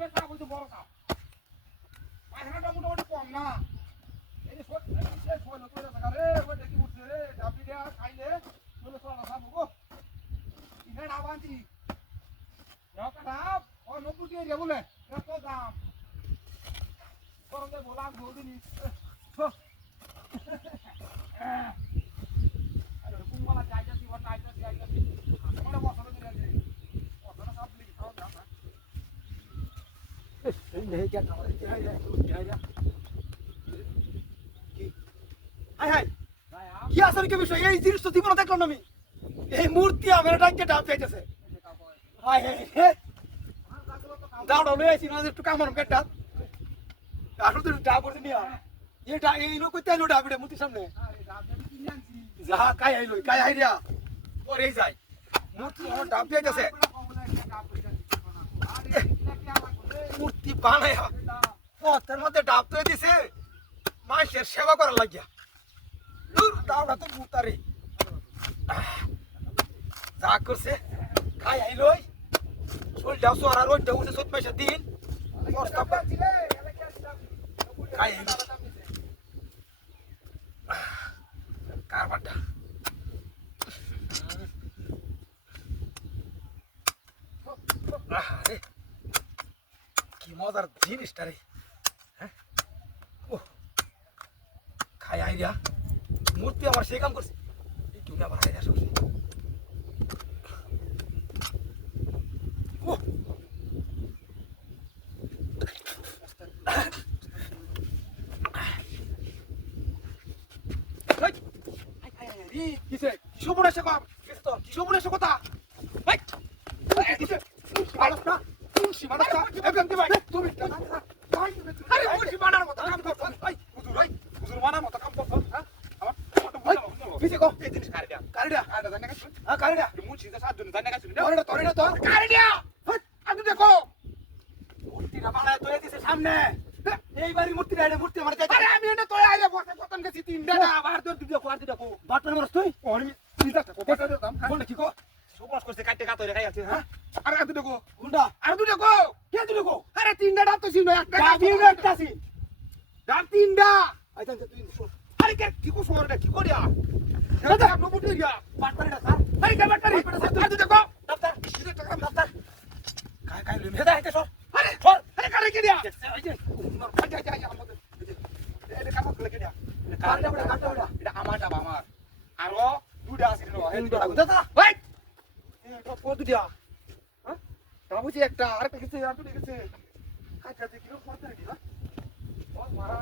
খাবে খা বলছে, বড় খা পায়খানাটা মোটামুটি কম না। এই যে শোল নতুন রে, ওই ডেকি উঠছে রে, ডাবলি দেয়া, খাইলে চলে চলা খাব গো। ইনে ডাব আনছি। একটা ডাব, ও নব্বই দিয়ে দেবো রে এত দাম। গরম দিয়ে বলা ঘুরে দিনি কি আসলে কি বিষয় এই জিনিস তো জীবনে দেখলাম আমি এই মূর্তি আমার ডাকে ডাব দাও দাও লই আইছি না একটু কামার কেটটা আসলে তো ডাব করতে নিয়া এই এই লোক কইতে আইলো ডাব মূর্তির সামনে যা কাই আইলো কাই আইরিয়া পরে যাই মূর্তি আমার ডাব চাইতেছে মূর্তি বানায়া পথের মধ্যে ডাব তো দিছে। মানুষের সেবা করার লাগিয়া। দূর দাও না তো মুতারে যা করছে, খাই আইলই। চল যাও সো আর রোজ যাও সত পয়সা দিন খাই আইলো কারবারটা। আরে কি মজার জিনিসটা রে হ্যাঁ ও মূর্তি আমার সেই কাম করছে একটু আবার আইডিয়া সরছে ও এই, আই, আই, আই, রে, কিসে? কিসব বলে সে কম? কিসে তোর? সে কথা? সামনে হ্যাঁ, এই বাড়ির মূর্তি না, এটা মূর্তি আমার চাইতে। আরে আমি এটা তো আইরে বসে প্রথম গেছি তিনটা দাদা, আবার তোর দুটো কো, আর দুটো কো। বাটপার মারস তুই? আমি চিন্তা করতে কত দিতাম বল না, কি কো? হ্যাঁ? আরে আর দুটো গো গুন্ডা, আর দুটো গো কে দুটো কো? আরে তিনটা ডাব তো ছিল একটা ডাবি না একটা আছি। ডাব তিনটা। আচ্ছা, আচ্ছা, তুই। আরে কে কি কো শহরটা কি করিয়া? দাদা নবুটি দিয়া। বাটপারিটা স্যার। আরে কে বাটারি আর গো ডাক্তার, ডাক্তার। কাই, কাই। হেদা, সর। কারে কে দিয়া? এই যে, আচ্ছা আচ্ছা আচ্ছা আমাদের। এটা কাম করে কে দিয়া? কারটা বেটা, কারটা বেটা। এটা আমার ডাব আমার। আরও দুটা আছে নো দুটো দাদা, ভাই এই! তো কো ডাব একটা আর কিছু দুটো কিছু। কাজ আছে কি করতে নাকি মারা